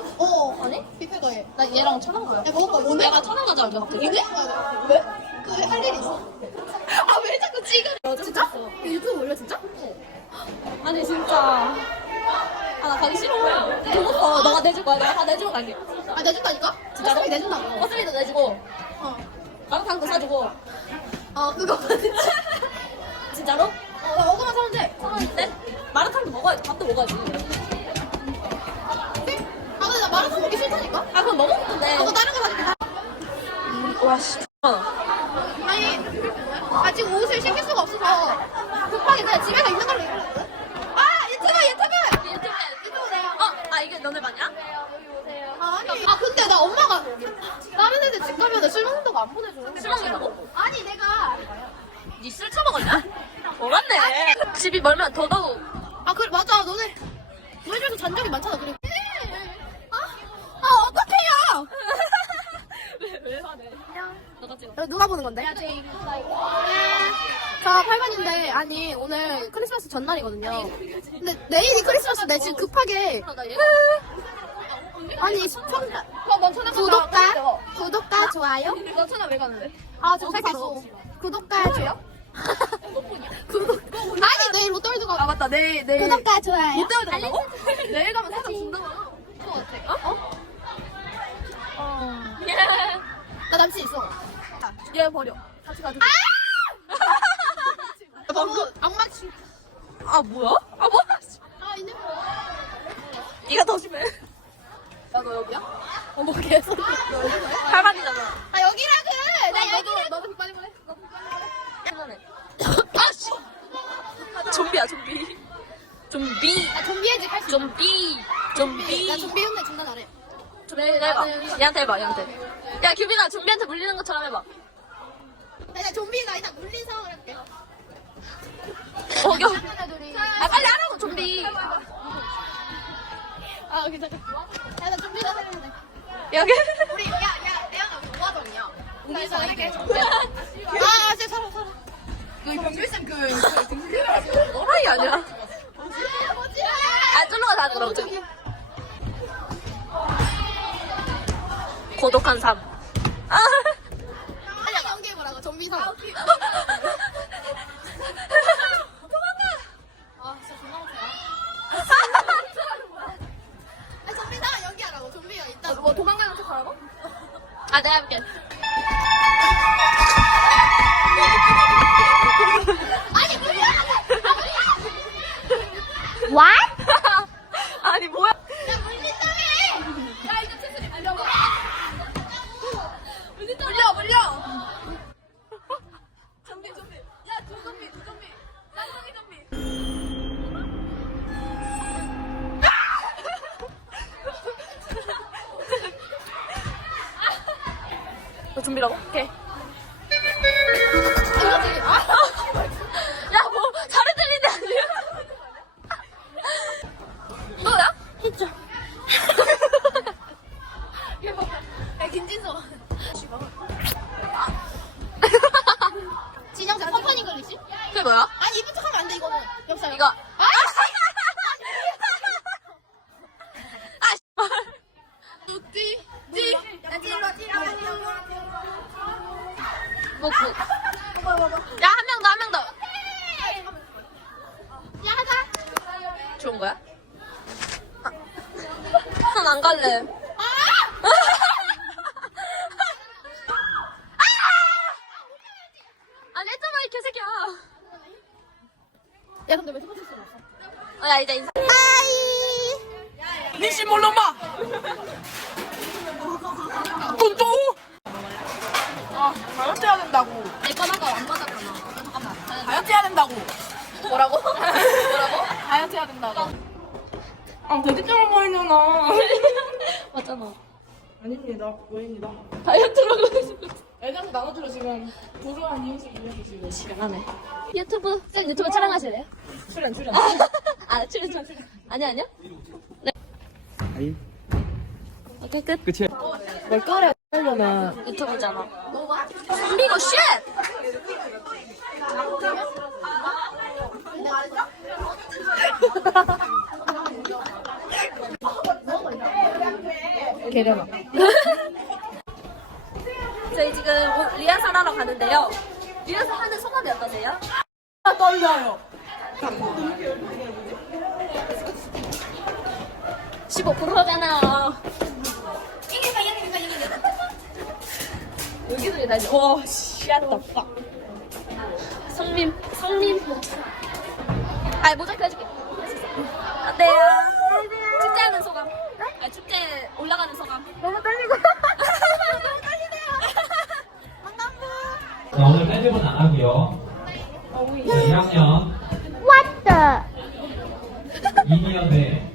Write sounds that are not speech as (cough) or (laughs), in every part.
뷔페가? 어. 아니? 뷔페 가 해. 나 얘랑 천원 거야. 야 먹을 거 오늘? 내가 천원 가져갈게, 갑자기. 오늘? 왜? 그할일 있어. 아 왜 자꾸 찍어? 진짜? 이거 유튜브 올려 진짜? 아니, 진짜. 아, 나 가기 싫어. 어, 너가 내줄 거야. 내가 다 내주고 갈게. 아 내준다니까? 진짜로? 어차피 내준다고. 버스비도 내주고, 어. 마라탕도 사주고. 어 그거 진짜. 진짜로? 어, 나 사면 돼. 천원인데? 마라탕도 먹어야지. 밥도 먹어야지. 아 먹기 싫다니까? 아, 그럼 너 먹을 건데. 아, 그거 다른 거 사줄게. 와, 씨. 아니 아직 옷을 신길 수가 없어서 급하게 그냥 집에서 있는 걸로 입으려거든? 아 유튜브 유튜브! 유튜브에. 유튜브 내가 어? 아, 이게 너네 반이야? 아니 아 근데 나 엄마가 다른 애들 집 가면 술 먹는다고 안 보내줘 술 먹는다고? 아니 내가 니술 처먹었냐? 먹었네. 집이 멀면 더더욱. 아 그래 맞아 너네 너네 집에서 잔 적이 많잖아 아, 아 어떡해요 왜, 왜 화내? 너가 찍어. 어, 누가 보는 건데? 저 8반인데 아니 오늘 크리스마스 전날이거든요 근데 내일이 크리스마스인데 지금 급하게 아. 아니 천원 구독과 구독과 좋아요 너 천원 왜 가는데? 아 지금 샀어 구독과 좋아요 구독 (laughs) 아니 내일 롯데월드 가 아, 맞다. 내일, 내일. 구독과 좋아요 롯데월드 간다고? (laughs) 내일 가면 사장 준다고. 어? 어? 나 남친 있어 얘 버려. 같이 가자. 너무 악마치 아, 뭐야? 아, 뭐야? 아 이제 니가 더 심해. 야너 여기야? 어머, 계속. 할만이잖아. 아 여기라고 나 너도, 여기라고 너도 빨리 보내. 할만해. 아, 씨. 좀비야, 좀비. 좀비. 나 좀비 해지 할수 있어 좀비. 좀비. 나 좀비 hun데 장난 안 해 좀비 해봐. 얘한테 해봐, 얘한테. 야, 규빈아, 좀비한테 물리는 것처럼 해봐. 나 이제 좀비가 일단 물린 상황을 할게 어, 야. 하나둘이 아, 빨리 하라고, 좀비. 아 괜찮아 야나 좀비가 생겼네 여기. 우리 야야 내가 우리 이거 할게 아 진짜 살아 살아 그 경규쌤 그 (laughs) 너라이 아니야. 아, 쫄러 가자, 그럼 저기. 고독한 삶. よいしょ。 너 좀비라고? 오케이. 야, 뭐, 다른 들리는데 아니야? 너야? 진짜 야 김진서 진영자 펌펀 잉글리시? 그게 뭐야? 아니 이쁜 척하면 안 돼 이거는 여보세요 이거. 아! 아, 씨발. 찌, 찌, 야 찌러 찌러 뭐, 그. 야, 한 명 더, 한 명 더. 야 하자 좋은 거야? 아, 난안 갈래. 아! 했잖아, 이 개새끼야. 야 근데 왜 스포츠 없어? 어, 야, 이제 인사. 니씨 몰라 마. 해야 된다고. 내 거만 가안 받았잖아. 잠깐만. 다이어트 해야 된다고. 뭐라고? (laughs) 뭐라고? 다이어트 해야 된다고. 아, 돼지처럼 보이잖아. (laughs) 맞잖아. 아닙니다. 보입니다. 다이어트라고 해서. 애들한테 나눠주려 지금 불우한 이유식 이야기 지금. 시간 안에. 유튜브, 쌤 유튜브 촬영하실래요? 출연, 출연. 아, 출연, 출연. 아니, 아니요? 네. 아니. 오케이, 끝. 끝이야. 뭘 꺼려 하려면 유튜브잖아. 미고 쉣! 개려나. (laughs) 저희 지금 오- 리허설 하러 가는데요. 리허설 하는 소감이 어떠세요? 아, 떨려요. 15%잖아. 이기니까 이기니까 이기니까. 다 이제 와 씨앗다 빡. 성민 성민. 아 모자이크 해줄게. 어때요? 축제하는 소감. 아 축제 올라가는 소감. 너무 떨리고. 너무 떨리네요. 자, 오늘 밴드분 안 하고요. 자, 2학년. 왔다. 2학년에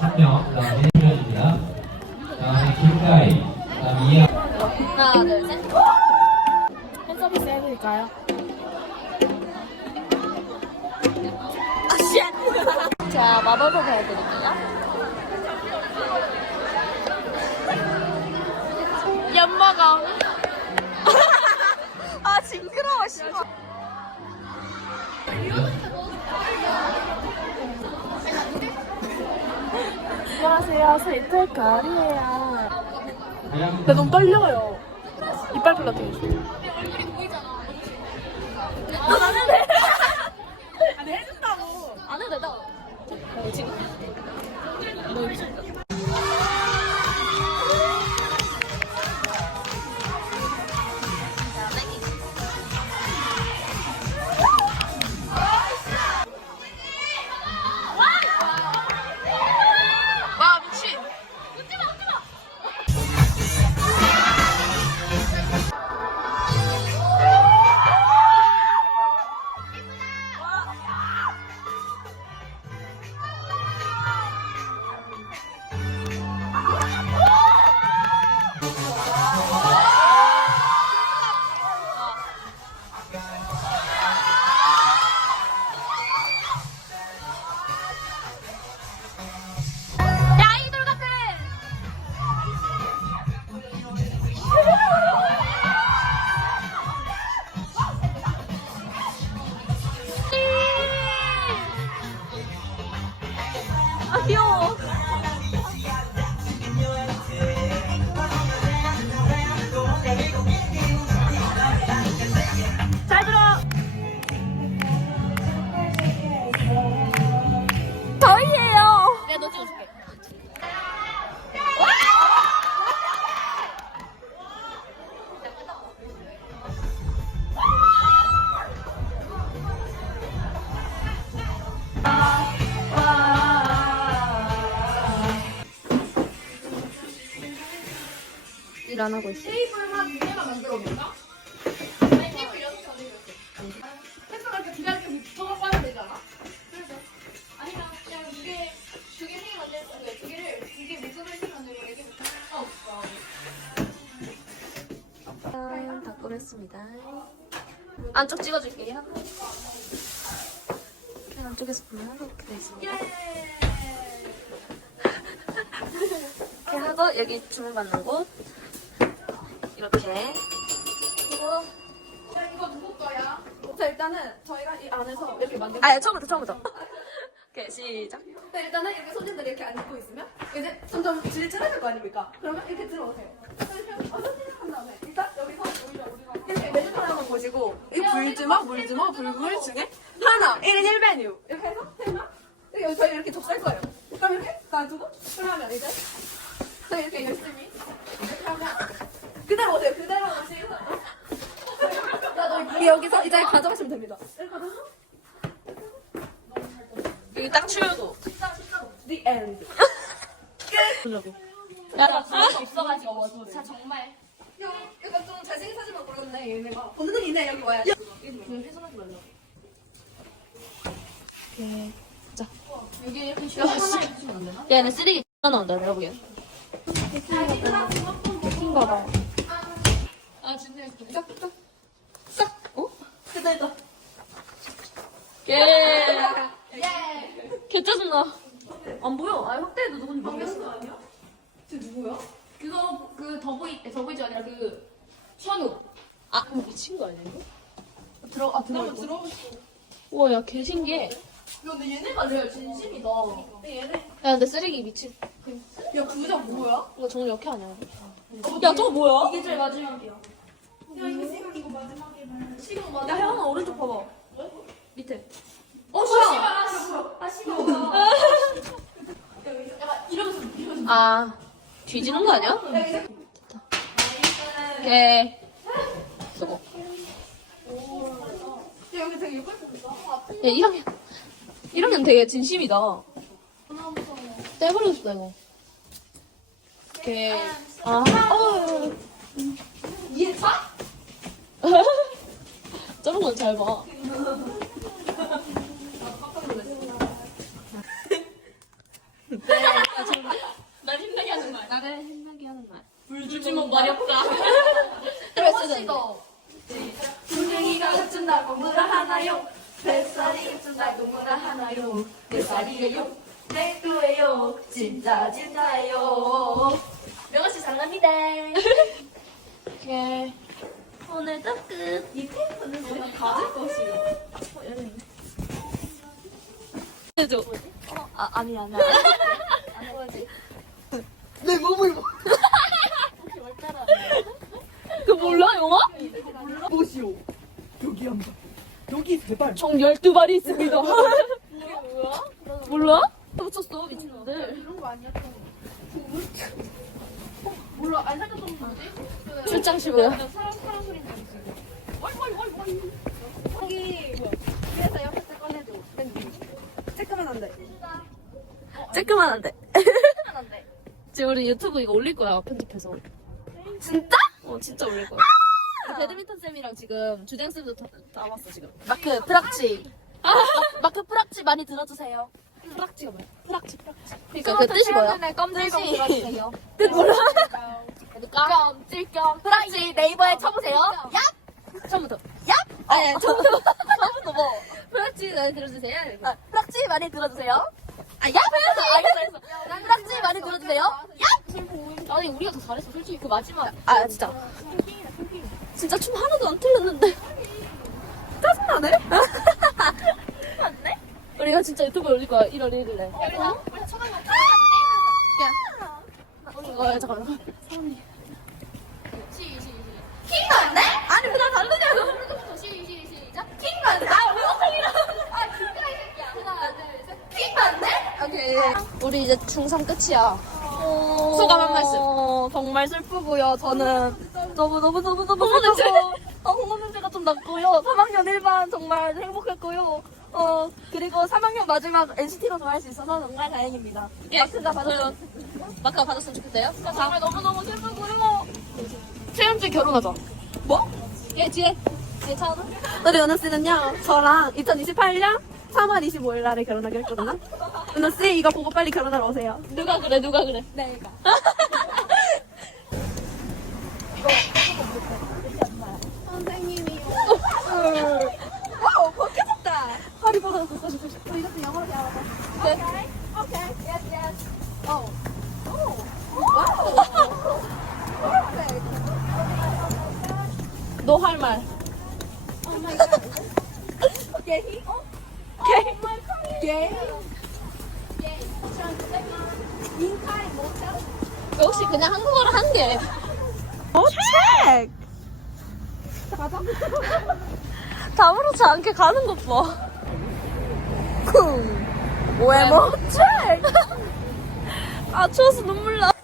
3명, 그 다음에 1년입니다. 그 다음에 김가희, 그 다음에 2학년. 하나 둘 셋. 해드릴까요? 아 씨. 자 마법을 보여드릴게요. 연마가. (laughs) 아 징그러워 씨. 안녕하세요. 저 이탈. 대학 나 너무 떨려요. 이빨 필라테스. 안 해도 돼. 아니, 해준다고. 안 해도 돼. 나. 어, 지금. 일안 하고 있어. 테이블만 두 개만 만들어 볼까? 아니, 테이블 여섯 개 만들어 볼게. 해서 이렇게 두 개를 붙어 빠야 되지 않아? 그래서. 아니면 그냥 두 개, 두개 세 개 만들고, 두 개를, 두개 무슨 세 만들고, 네개 붙여. 어. 다 꾸몄습니다. 안쪽 찍어줄게요. 안쪽에서 보면 이렇게 돼 있습니다. 이렇게 하고 여기 주문 받는 곳 이렇게 야, 이거 누구 거야? 자, 일단은 저희가 이 안에서 이렇게 만들고. 아 처음부터 처음부터 (laughs) 오케이 시작. 네, 일단은 이렇게 손님들이 이렇게 앉고 있으면 이제 점점 질이 찔해질 거 아닙니까? 그러면 이렇게 들어오세요. 이렇게 어서 한 다음에 일단 여기서 오히려 우리가 이렇게 메뉴판 한번 보시고 이 불주먹, 물주먹, 불물 중에 하나 1인 1메뉴 이렇게 해서 세명 여기 저희 이렇게 접수할 거예요. 그럼 이렇게 놔두고 그러면 이제 저희 이렇게 열심히 이렇게 하면 그대로 오세요. 그대로 오시고 여기서 이제 가져가시면 됩니다. 여기 딱 치우고. the end. 야, 할수 없어가지고 뭐 진짜 정말. 형, 약간 좀 잘생긴 사진만 고르네, 얘네가. 보는 이네 여기 와야지. 이거 좀 훼손하지 말라고. 오케이. 자. 여기 이렇게 쉬어 하나 주시면 안 되나? 야, 얘는 쓰레기 X 나온다, 내가 보기엔. 킹받아. 아, 진짜. 싹, 싹. 싹. 어? 됐다, 됐다. 예. 개 짜증나. 안 보여. 아, 확대해도 누군지 모르겠어. 아니야? 쟤 누구야? 그거, 그, 더보이, 더보이즈가 아니라 그, 현우. 아, 미친 거 아니야, 이거? 들어, 아, 들어. 들어오고 싶어. 우와, 야, 개 신기해. 야, 근데 얘네가 레알 진심이다. 근데 얘네. 야, 근데 쓰레기 미친. 야, 부자 뭐야? 이거 정리 이렇게 하냐? 야, 저 뭐야? 이게 제일 마지막이야. 야, 이거 지금 이거 마지막이면. 지금 마지막. 야, 혜원아, 오른쪽 봐봐. 밑에. 어, 씨발. 아, 씨발. 아, 약간 이러면서, 이러면서. 아, 뒤지는 거 아니야? 야, 이제. 오케이. 수고. 야, 여기 되게 예쁠 뻔했다. 아, 야, 1학년. 1학년 되게 진심이다. 떼버리고 싶다, 이거. 오케이. 아, 어. 이해 차? (laughs) 저런 건 잘 봐. 날 힘나게 하는 말. 나를 힘나게 하는 말. 불주지면 말이 없다. 그래, 쓰다. 분명히가 준다고 뭐라 하나요? 뱃살이 준다고 뭐라 하나요? 내 살이에요. 내 거예요. 진짜 진짜예요. 명아씨 사랑합니다. 오케이. 오늘도 끝. 이 테이프는 내가 가질 것이요. 해줘. 아, 아니, 아니. 내 몸을 봐. 그 몰라, 영화? 보시오. 여기 한 번. 여기 세 발. 총 12발이 있습니다. 뭐야? 몰라? 붙였어, 미친놈들. 이런 거 아니었던 거. 몰라. 안 살짝 좀 뭐지? 출장식으로. 사람 사람 소리 나지. 여기 그래서 옆에 때 꺼내줘. 체크만 안 돼. 쬐끄만 안 돼. 체크만 안 돼. 지금 우리 유튜브 이거 올릴 거야, 편집해서. 진짜? 어, 진짜 올릴 거야. 배드민턴 쌤이랑 지금 주댕 쌤도 다, 다 왔어, 지금. 마크, 프락치. 아, 마크, 프락치 많이 들어주세요. 프락치가 뭐야? 프락치, 프락치. 그니까 그 뜻이 뭐야? 뜻이. 들어주세요. (laughs) 뜻 몰라? 껌, 찔겸, 프락치 네이버에 쳐보세요. 얍! 처음부터. 얍! 아니, 아니, 처음부터. (laughs) 처음부터 뭐. (laughs) 프락치 많이 들어주세요. 아, 프락치 많이 들어주세요. 아, 얍! 알겠어, 알겠어, 알겠어. 프락치 많이 들어주세요. 얍! 아니, 우리가 더 잘했어, 솔직히 그 마지막. 아, 진짜. 진짜 춤 하나도 안 틀렸는데. 짜증나네? 맞네? 우리가 진짜 유튜브에 올릴 거야, 1월 1일에. 야, 어, 잠깐만. 킹도 안 돼? 아니, 왜 나 다르냐고. 킹도 안 돼? 아, 왜 어떻게 아, 진짜 이 새끼야. 하나, 둘, 셋. 킹도 안 돼? 오케이. 우리 이제 중3 끝이야. 소감 한 말씀. 정말 슬프고요. 저는 너무, 너무, 너무, 너무. 슬프고. 어, 냄새가 좀 났고요. 3학년 1반 정말 행복했고요. 어, 그리고 3학년 마지막 NCT로 좋아할 수 있어서 정말 다행입니다. 마크가 받았으면, 마크가 받았으면 좋겠대요. 정말 너무 너무 슬프고요. 최현지 결혼하자. 뭐? 예, 뒤에. 뒤에 차오는? 우리 은호 씨는요, 저랑 2028년 3월 25일 날에 결혼하기로 했거든요. 은호 씨, 이거 보고 빨리 결혼하러 오세요. 누가 그래, 누가 그래. 내가. 선생님이요. 와우, 벗겨졌다. 허리 벗어서 써주고 우리 이것도 영어로 배워봐. 네. 오케이. Yes, yes. 어. 너 할 말. 게이? 어? 게이. 게이? 인카이 모텔? 역시 그냥 한국어로 한 게. 어, 책! 아무렇지 않게 가는 것 봐. 쿵. 외모 책! (laughs) 아, 추워서 눈물 나. 끝!